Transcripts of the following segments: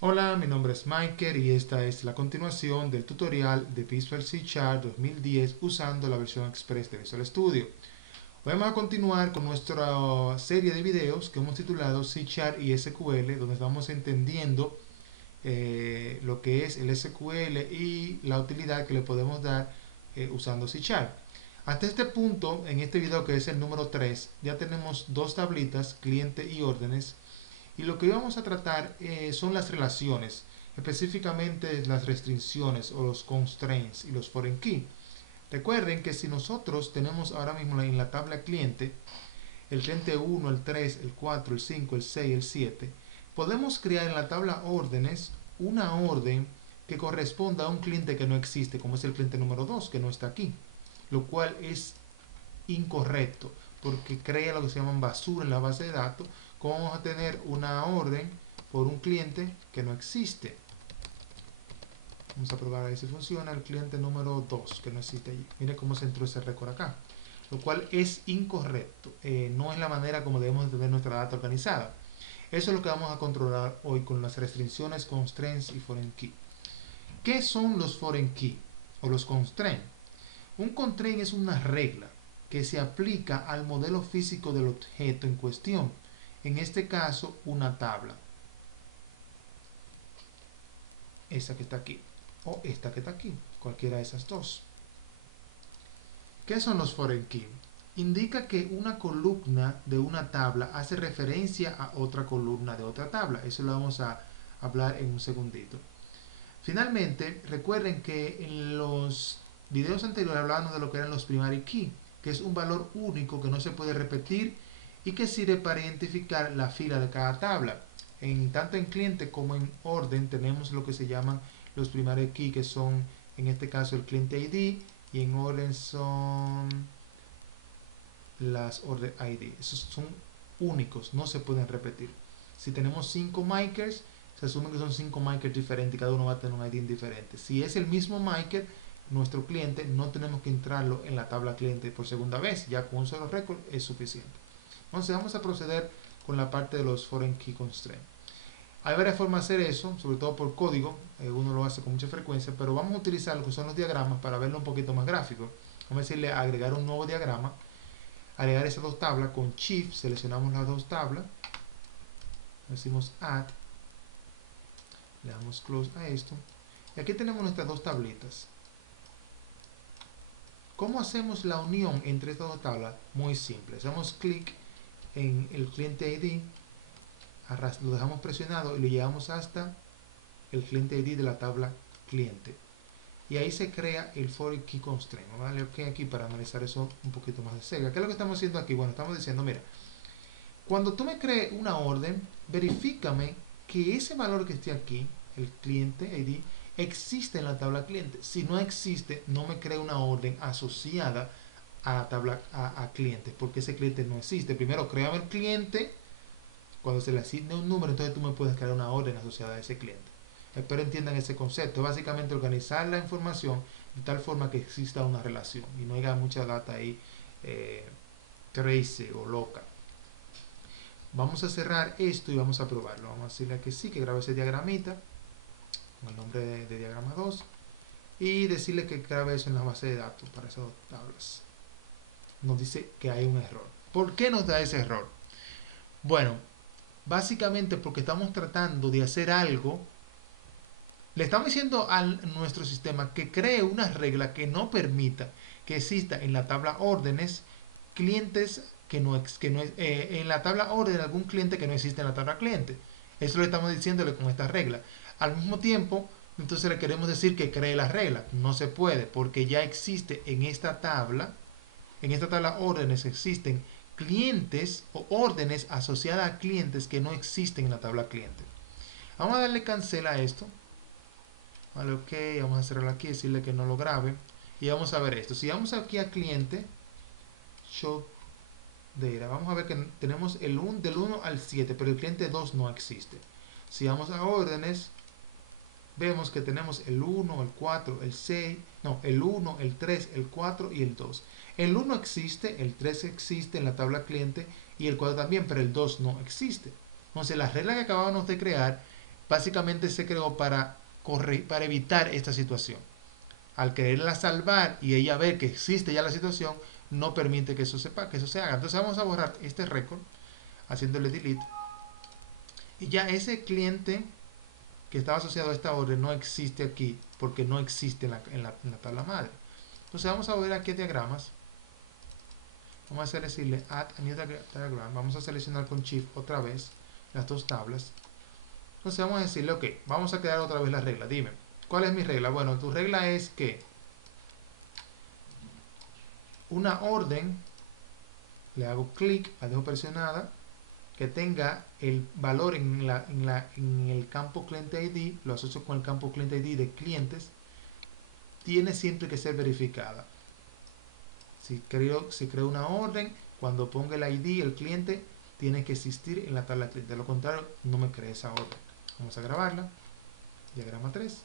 Hola, mi nombre es Michael y esta es la continuación del tutorial de Visual C Sharp 2010 usando la versión Express de Visual Studio. Hoy vamos a continuar con nuestra serie de videos que hemos titulado C Sharp y SQL, donde estamos entendiendo lo que es el SQL y la utilidad que le podemos dar usando C Sharp. Hasta este punto, en este video que es el número 3, ya tenemos dos tablitas, cliente y órdenes, y lo que hoy vamos a tratar son las relaciones, específicamente las restricciones o los constraints y los foreign key. Recuerden que si nosotros tenemos ahora mismo en la tabla cliente el cliente 1, el 3, el 4, el 5, el 6, el 7, podemos crear en la tabla órdenes una orden que corresponda a un cliente que no existe, como es el cliente número 2, que no está aquí, lo cual es incorrecto porque crea lo que se llama basura en la base de datos. ¿Cómo vamos a tener una orden por un cliente que no existe? Vamos a probar a ver si funciona el cliente número 2 que no existe allí. Mire cómo se entró ese récord acá, lo cual es incorrecto. No es la manera como debemos tener nuestra data organizada. Eso es lo que vamos a controlar hoy con las restricciones, constraints y foreign key. ¿Qué son los foreign key o los constraints? Un constraint es una regla que se aplica al modelo físico del objeto en cuestión, en este caso una tabla, esa que está aquí, o esta que está aquí, cualquiera de esas dos. ¿Qué son los foreign key? Indica que una columna de una tabla hace referencia a otra columna de otra tabla. Eso lo vamos a hablar en un segundito. Finalmente, recuerden que en los videos anteriores hablábamos de lo que eran los primary key, que es un valor único que no se puede repetir y que sirve para identificar la fila de cada tabla. Tanto en cliente como en orden tenemos lo que se llaman los primary key, que son en este caso el cliente ID, y en orden son las order ID. Esos son únicos, no se pueden repetir. Si tenemos 5 makers, se asume que son 5 makers diferentes y cada uno va a tener un ID diferente. Si es el mismo maker, nuestro cliente, no tenemos que entrarlo en la tabla cliente por segunda vez, ya con un solo récord es suficiente. Entonces vamos a proceder con la parte de los foreign key constraints. Hay varias formas de hacer eso, sobre todo por código, uno lo hace con mucha frecuencia, pero vamos a utilizar lo que son los diagramas para verlo un poquito más gráfico. Vamos a decirle agregar un nuevo diagrama, agregar esas dos tablas, con Shift seleccionamos las dos tablas, decimos Add, le damos Close a esto, y aquí tenemos nuestras dos tablitas. ¿Cómo hacemos la unión entre estas dos tablas? Muy simple, hacemos clic en el cliente ID, lo dejamos presionado y lo llevamos hasta el cliente ID de la tabla cliente. Y ahí se crea el foreign key constraint. Vamos a darle OK aquí para analizar eso un poquito más de cerca. ¿Qué es lo que estamos haciendo aquí? Bueno, estamos diciendo, mira, cuando tú me crees una orden, verifícame que ese valor que esté aquí, el cliente ID, existe en la tabla cliente. Si no existe, no me cree una orden asociada a la tabla a cliente, porque ese cliente no existe. Primero, créame el cliente. Cuando se le asigne un número, entonces tú me puedes crear una orden asociada a ese cliente. Espero entiendan ese concepto. Básicamente organizar la información de tal forma que exista una relación y no haya mucha data ahí crazy o loca. Vamos a cerrar esto y vamos a probarlo. Vamos a decirle que sí, que grabe ese diagramita con el nombre de diagrama 2 y decirle que grabe eso en la base de datos para esas dos tablas. Nos dice que hay un error. ¿Por qué nos da ese error? Bueno, básicamente porque estamos tratando de hacer algo. Le estamos diciendo a nuestro sistema que cree una regla que no permita que exista en la tabla órdenes clientes que no, en la tabla orden algún cliente que no existe en la tabla cliente. Eso lo estamos diciéndole con esta regla. Al mismo tiempo, entonces le queremos decir que cree la regla. No se puede porque ya existe en esta tabla órdenes existen clientes o órdenes asociadas a clientes que no existen en la tabla cliente. Vamos a darle cancel a esto. Vale, ok, vamos a cerrarlo aquí, decirle que no lo grabe. Y vamos a ver esto. Si vamos aquí a cliente, show data, vamos a ver que tenemos del 1 al 7, pero el cliente 2 no existe. Si vamos a órdenes, vemos que tenemos el 1, el 4, el 6, no, el 1, el 3, el 4 y el 2. El 1 existe, el 3 existe en la tabla cliente y el 4 también, pero el 2 no existe. Entonces la regla que acabamos de crear básicamente se creó para evitar esta situación. Al quererla salvar y ella ver que existe ya la situación, no permite que eso se haga. Entonces vamos a borrar este récord haciéndole delete. Y ya ese cliente que estaba asociado a esta orden no existe aquí, porque no existe en la tabla madre. Entonces vamos a ver aquí diagramas. Vamos a decirle add a new diagram. Vamos a seleccionar con shift otra vez las dos tablas. Entonces vamos a decirle, ok, vamos a crear otra vez la regla. Dime, ¿cuál es mi regla? Bueno, tu regla es que una orden, le hago clic, la dejo presionada, que tenga el valor en el campo cliente ID, lo asocio con el campo cliente ID de clientes, tiene siempre que ser verificada. Si creo una orden, cuando ponga el ID, el cliente, tiene que existir en la tabla cliente. De lo contrario, no me cree esa orden. Vamos a grabarla. Diagrama 3.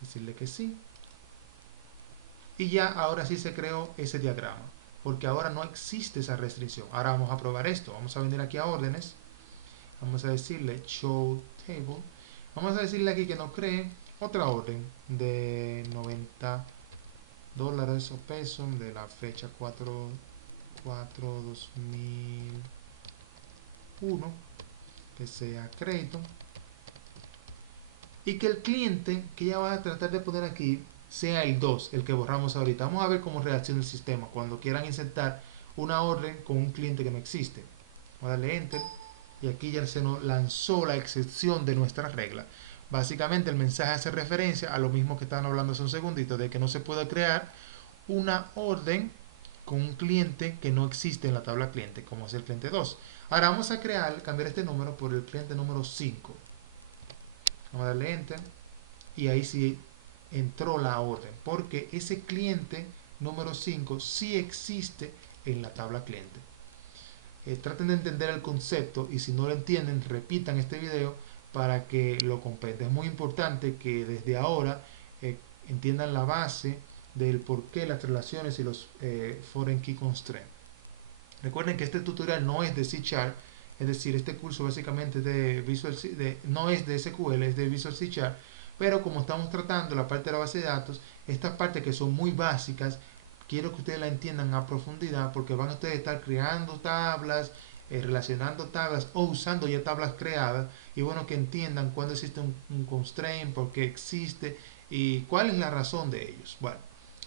Decirle que sí. Y ya ahora sí se creó ese diagrama. Porque ahora no existe esa restricción. Ahora vamos a probar esto. Vamos a venir aquí a órdenes. Vamos a decirle show table. Vamos a decirle aquí que nos cree otra orden de $90 o pesos de la fecha 4/4/2001, que sea crédito, y que el cliente que ya va a tratar de poner aquí sea el 2, el que borramos ahorita. Vamos a ver cómo reacciona el sistema cuando quieran insertar una orden con un cliente que no existe. Voy a darle enter y aquí ya se nos lanzó la excepción de nuestra regla. Básicamente el mensaje hace referencia a lo mismo que estaban hablando hace un segundito, de que no se puede crear una orden con un cliente que no existe en la tabla cliente, como es el cliente 2. Ahora vamos a cambiar este número por el cliente número 5. Vamos a darle enter y ahí sí entró la orden, porque ese cliente número 5 sí existe en la tabla cliente. Traten de entender el concepto y si no lo entienden, repitan este video para que lo comprendan. Es muy importante que desde ahora entiendan la base del por qué las relaciones y los foreign key constraints. Recuerden que este tutorial no es de C#, es decir, este curso básicamente no es de SQL, es de Visual C#, pero como estamos tratando la parte de la base de datos, estas partes que son muy básicas, quiero que ustedes la entiendan a profundidad porque van a ustedes estar creando tablas, relacionando tablas o usando ya tablas creadas y bueno, que entiendan cuándo existe un constraint, por qué existe y cuál es la razón de ellos. Bueno,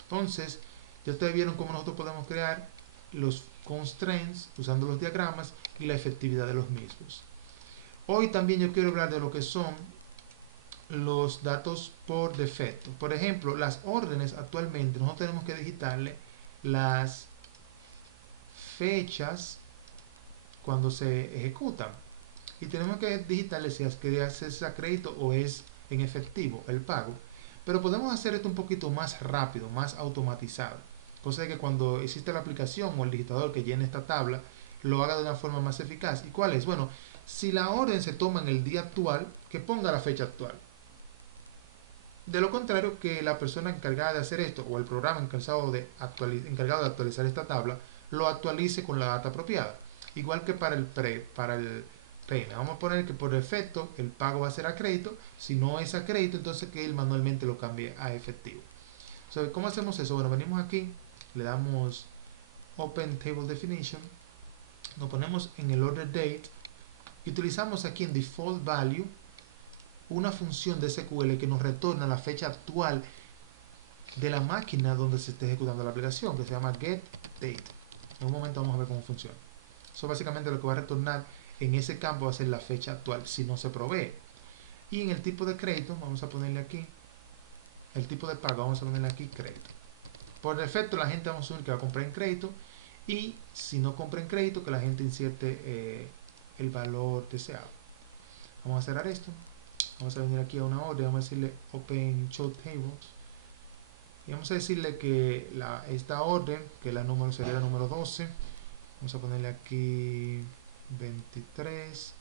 entonces, ya ustedes vieron cómo nosotros podemos crear los constraints usando los diagramas y la efectividad de los mismos. Hoy también yo quiero hablar de lo que son los datos por defecto. Por ejemplo, las órdenes actualmente nosotros tenemos que digitarle las fechas cuando se ejecutan y tenemos que digitarle si es a crédito o es en efectivo el pago, pero podemos hacer esto un poquito más rápido, más automatizado, cosa de que cuando existe la aplicación o el digitador que llene esta tabla lo haga de una forma más eficaz. ¿Y cuál es? Bueno, si la orden se toma en el día actual, que ponga la fecha actual. De lo contrario, que la persona encargada de hacer esto o el programa encargado de actualizar esta tabla lo actualice con la data apropiada. Igual que para el payment. Vamos a poner que por defecto el pago va a ser a crédito. Si no es a crédito, entonces que él manualmente lo cambie a efectivo. ¿Cómo hacemos eso? Bueno, venimos aquí, le damos Open Table Definition, nos ponemos en el Order Date y utilizamos aquí en Default Value una función de SQL que nos retorna la fecha actual de la máquina donde se esté ejecutando la aplicación, que se llama getDate. En un momento vamos a ver cómo funciona. Eso básicamente lo que va a retornar en ese campo va a ser la fecha actual si no se provee. Y en el tipo de crédito vamos a ponerle aquí, el tipo de pago vamos a ponerle aquí crédito. Por defecto la gente vamos a asumir que va a comprar en crédito y si no compra en crédito que la gente inserte el valor deseado. Vamos a cerrar esto. Vamos a venir aquí a una orden, vamos a decirle Open Show Tables y vamos a decirle que esta orden, que sería la número 12, vamos a ponerle aquí 23,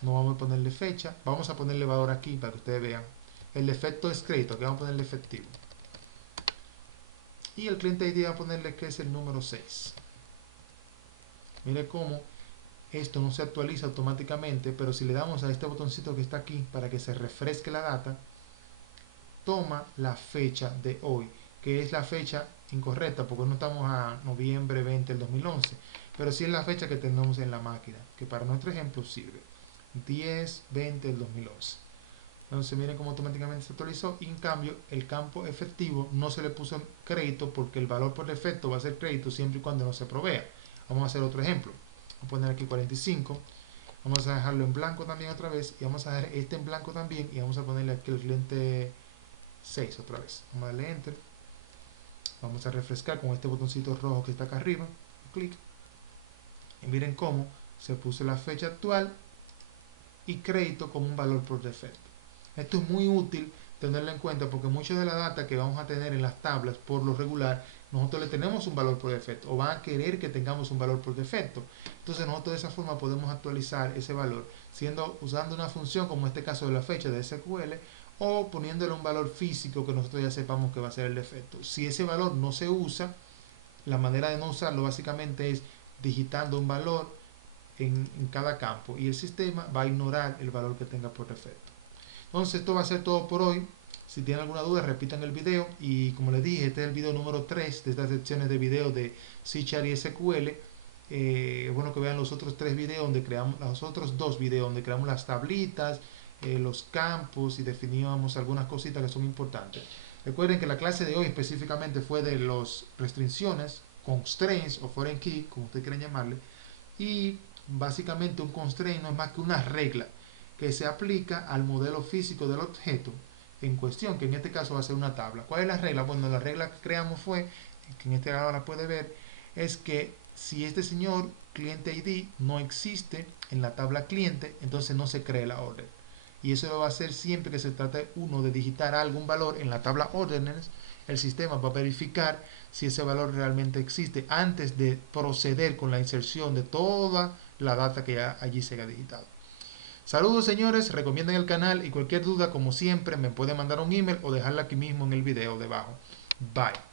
no vamos a ponerle fecha, vamos a ponerle valor aquí para que ustedes vean. El efecto es crédito, que vamos a ponerle efectivo. Y el cliente ID va a ponerle que es el número 6. Mire cómo esto no se actualiza automáticamente, pero si le damos a este botoncito que está aquí para que se refresque la data, toma la fecha de hoy, que es la fecha incorrecta porque no estamos a noviembre 20 del 2011, pero sí es la fecha que tenemos en la máquina, que para nuestro ejemplo sirve 10-20 del 2011. Entonces miren cómo automáticamente se actualizó, y en cambio el campo efectivo no se le puso crédito porque el valor por defecto va a ser crédito siempre y cuando no se provea. Vamos a hacer otro ejemplo. Vamos a poner aquí 45. Vamos a dejarlo en blanco también otra vez, y vamos a dejar este en blanco también, y vamos a ponerle aquí el cliente 6 otra vez. Vamos a darle enter. Vamos a refrescar con este botoncito rojo que está acá arriba. Clic. Y miren cómo se puso la fecha actual y crédito como un valor por defecto. Esto es muy útil tenerlo en cuenta porque mucha de la data que vamos a tener en las tablas por lo regular, nosotros le tenemos un valor por defecto o van a querer que tengamos un valor por defecto. Entonces nosotros de esa forma podemos actualizar ese valor usando una función como en este caso de la fecha de SQL, o poniéndole un valor físico que nosotros ya sepamos que va a ser el defecto. Si ese valor no se usa, la manera de no usarlo básicamente es digitando un valor en cada campo, y el sistema va a ignorar el valor que tenga por defecto. Entonces esto va a ser todo por hoy. Si tienen alguna duda, repitan el video, y como les dije, este es el video número 3 de estas secciones de video de C# y SQL. Es bueno que vean los otros 3 videos donde creamos, los otros 2 videos donde creamos las tablitas, los campos y definíamos algunas cositas que son importantes. Recuerden que la clase de hoy específicamente fue de las restricciones, constraints o foreign key, como ustedes quieran llamarle, y básicamente un constraint no es más que una regla que se aplica al modelo físico del objeto en cuestión, que en este caso va a ser una tabla. ¿Cuál es la regla? Bueno, la regla que creamos fue, que en este lado la puede ver, es que si este señor cliente ID no existe en la tabla cliente, entonces no se cree la orden. Y eso lo va a hacer siempre que se trate uno de digitar algún valor en la tabla órdenes. El sistema va a verificar si ese valor realmente existe antes de proceder con la inserción de toda la data que ya allí se haya digitado. Saludos señores, recomienden el canal, y cualquier duda como siempre me pueden mandar un email o dejarla aquí mismo en el video debajo. Bye.